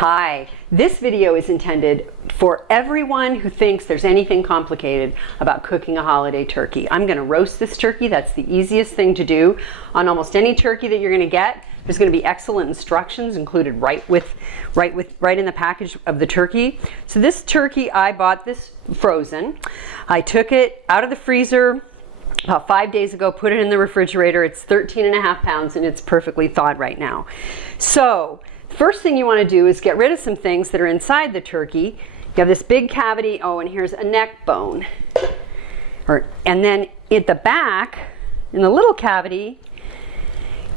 Hi, this video is intended for everyone who thinks there's anything complicated about cooking a holiday turkey. I'm going to roast this turkey. That's the easiest thing to do on almost any turkey that you're going to get. There's going to be excellent instructions included right in the package of the turkey. So this turkey, I bought this frozen. I took it out of the freezer about 5 days ago, put it in the refrigerator. It's 13.5 pounds and it's perfectly thawed right now. So first thing you want to do is get rid of some things that are inside the turkey. You have this big cavity. Oh, and here's a neck bone. And then at the back, in the little cavity,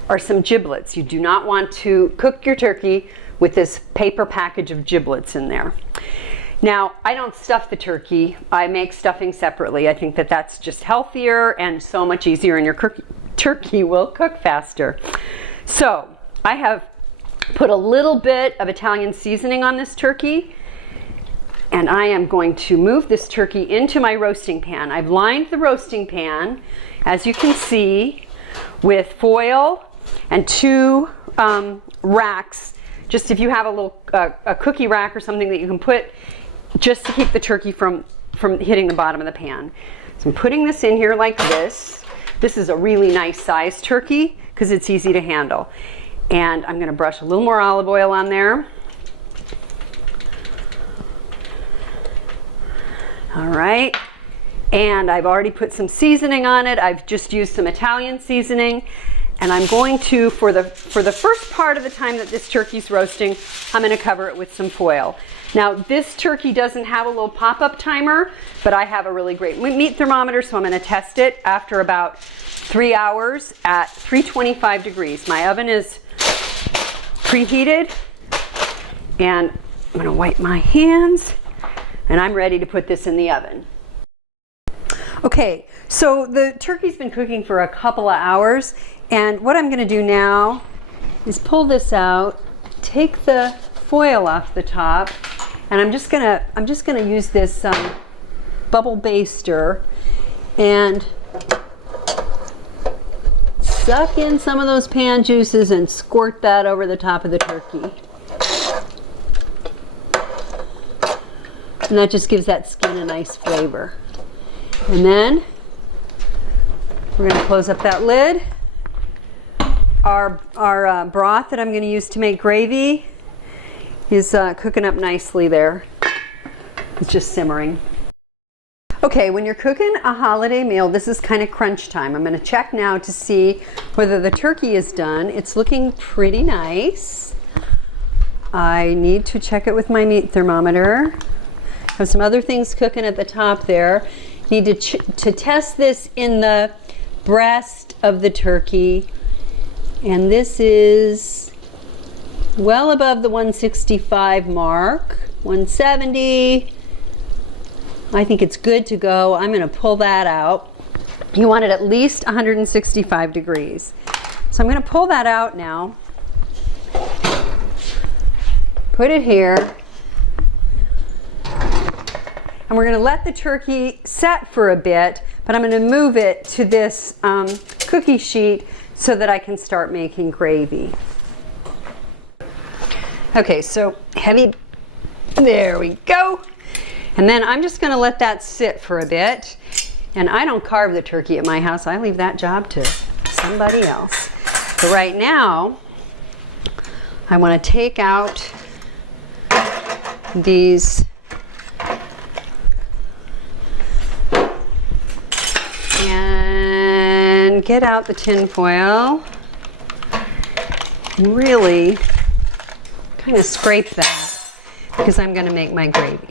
are some giblets. You do not want to cook your turkey with this paper package of giblets in there. Now, I don't stuff the turkey. I make stuffing separately. I think that that's just healthier and so much easier, and your turkey will cook faster. So I have put a little bit of Italian seasoning on this turkey, and I am going to move this turkey into my roasting pan. I've lined the roasting pan, as you can see, with foil and two racks. Just if you have a little a cookie rack or something that you can put just to keep the turkey from hitting the bottom of the pan. So I'm putting this in here like this. This is a really nice sized turkey because it's easy to handle. And I'm going to brush a little more olive oil on there. All right. And I've already put some seasoning on it. I've just used some Italian seasoning. And I'm going to, for the first part of the time that this turkey's roasting, I'm going to cover it with some foil. Now, this turkey doesn't have a little pop-up timer, but I have a really great meat thermometer, so I'm going to test it after about 3 hours at 325 degrees. My oven is preheated, and I'm going to wipe my hands, and I'm ready to put this in the oven. Okay, so the turkey's been cooking for a couple of hours, and what I'm going to do now is pull this out, take the foil off the top, and I'm just gonna use this bubble baster and suck in some of those pan juices and squirt that over the top of the turkey. And that just gives that skin a nice flavor. And then we're going to close up that lid. Our broth that I'm going to use to make gravy is cooking up nicely there. It's just simmering. Okay, when you're cooking a holiday meal, this is kind of crunch time. I'm going to check now to see whether the turkey is done. It's looking pretty nice. I need to check it with my meat thermometer. Have some other things cooking at the top there. Need to test this in the breast of the turkey, and this is well above the 165 mark, 170. I think it's good to go. I'm going to pull that out. You want it at least 165 degrees. So I'm going to pull that out now. Put it here. And we're going to let the turkey set for a bit, but I'm going to move it to this cookie sheet so that I can start making gravy. Okay, so heavy, there we go. And then I'm just going to let that sit for a bit. And I don't carve the turkey at my house. I leave that job to somebody else. So right now, I want to take out these and get out the tin foil and really kind of scrape that because I'm going to make my gravy.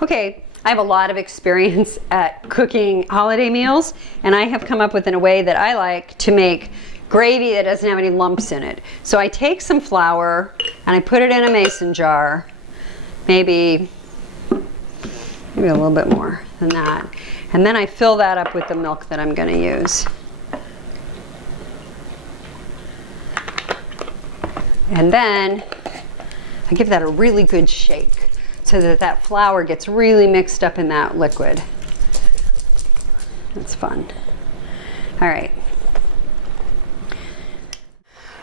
Okay, I have a lot of experience at cooking holiday meals, and I have come up with a way that I like to make gravy that doesn't have any lumps in it. So I take some flour and I put it in a mason jar, maybe a little bit more than that. And then I fill that up with the milk that I'm going to use. And then I give that a really good shake so that that flour gets really mixed up in that liquid. That's fun. All right.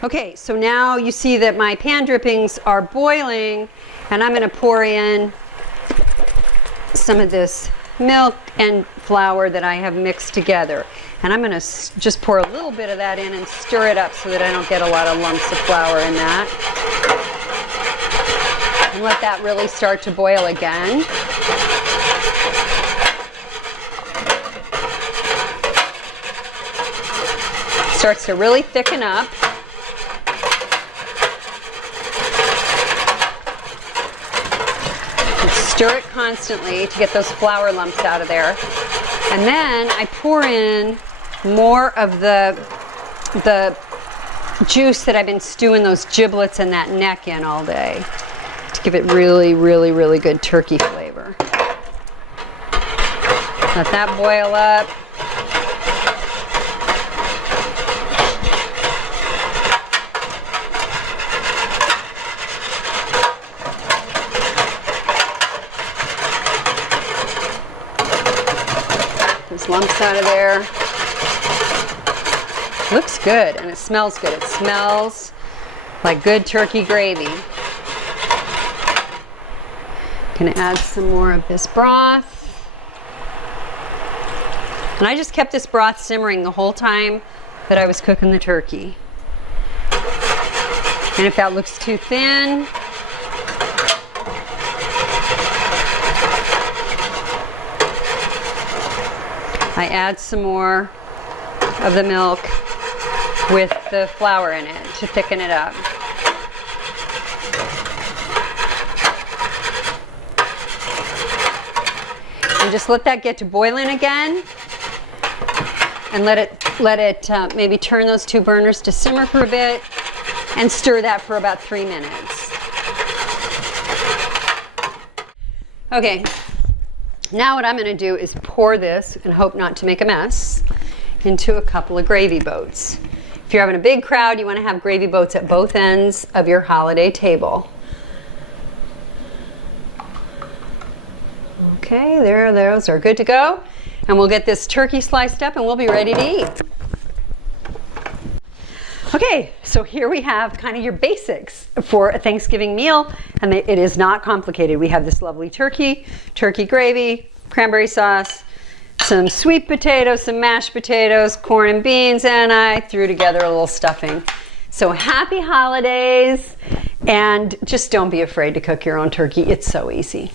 Okay, so now you see that my pan drippings are boiling, and I'm going to pour in some of this milk and flour that I have mixed together. And I'm going to just pour a little bit of that in and stir it up so that I don't get a lot of lumps of flour in that. And let that really start to boil again. Starts to really thicken up. And stir it constantly to get those flour lumps out of there. And then I pour in more of the juice that I've been stewing those giblets and that neck in all day to give it really, really, really good turkey flavor. Let that boil up. Those lumps out of there. Looks good and it smells good. It smells like good turkey gravy. Gonna add some more of this broth. And I just kept this broth simmering the whole time that I was cooking the turkey. And if that looks too thin, I add some more of the milk with the flour in it to thicken it up. And just let that get to boiling again, and let it maybe turn those two burners to simmer for a bit, and stir that for about 3 minutes. Okay, now what I'm going to do is pour this, and hope not to make a mess, into a couple of gravy boats. If you're having a big crowd, you want to have gravy boats at both ends of your holiday table. Okay, there, those are good to go. And we'll get this turkey sliced up and we'll be ready to eat. Okay, so here we have kind of your basics for a Thanksgiving meal, and it is not complicated. We have this lovely turkey gravy, cranberry sauce, some sweet potatoes, some mashed potatoes, corn and beans, and I threw together a little stuffing. So happy holidays, and just don't be afraid to cook your own turkey. It's so easy.